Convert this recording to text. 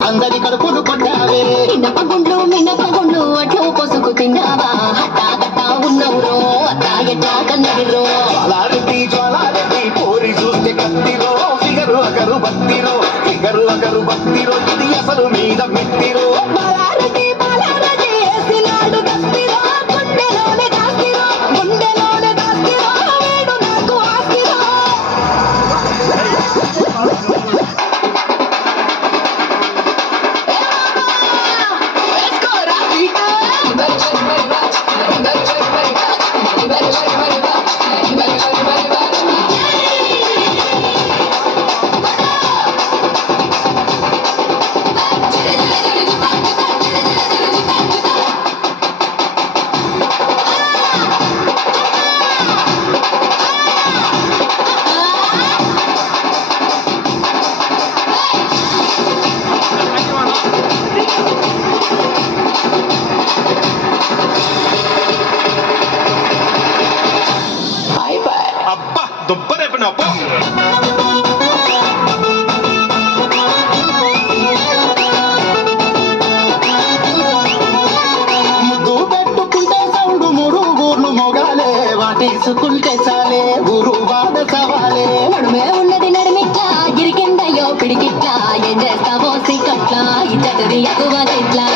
అందరి కడుపులు కొట్టావే మిన్నపగుండ్లు అట్లు పొసుకు తిన్నావా హట్టా కట్టా ఉన్నవురో అట్టా ఎట్టా కన్నదిరో జ్వాలారెడ్డి పోరి చూస్తే కత్తిరో ఫిగరు అగరు బత్తిరో ఇది అసలు మీద మెత్తిరో బాలారెడ్డి వేసినాడు కత్తిరో గుండెలోనే దాస్తిరో వీడు నాకు ఆస్తిరో అబ్బా దుబ్బరేపిన అబ్బా ముద్దు పెట్టుకుంటే సౌండు మూడు ఊర్లు మొగాలే వాటేసుకుంటే చాలే ఊరు వాద సవాలే నడుమే ఉన్నది నడిమిట్లా గిరికిందయ్యో పిడికిట్లా ఏం చేస్తావో సిక్కట్లా ఇద్దరి ఎక్కువ చెట్లా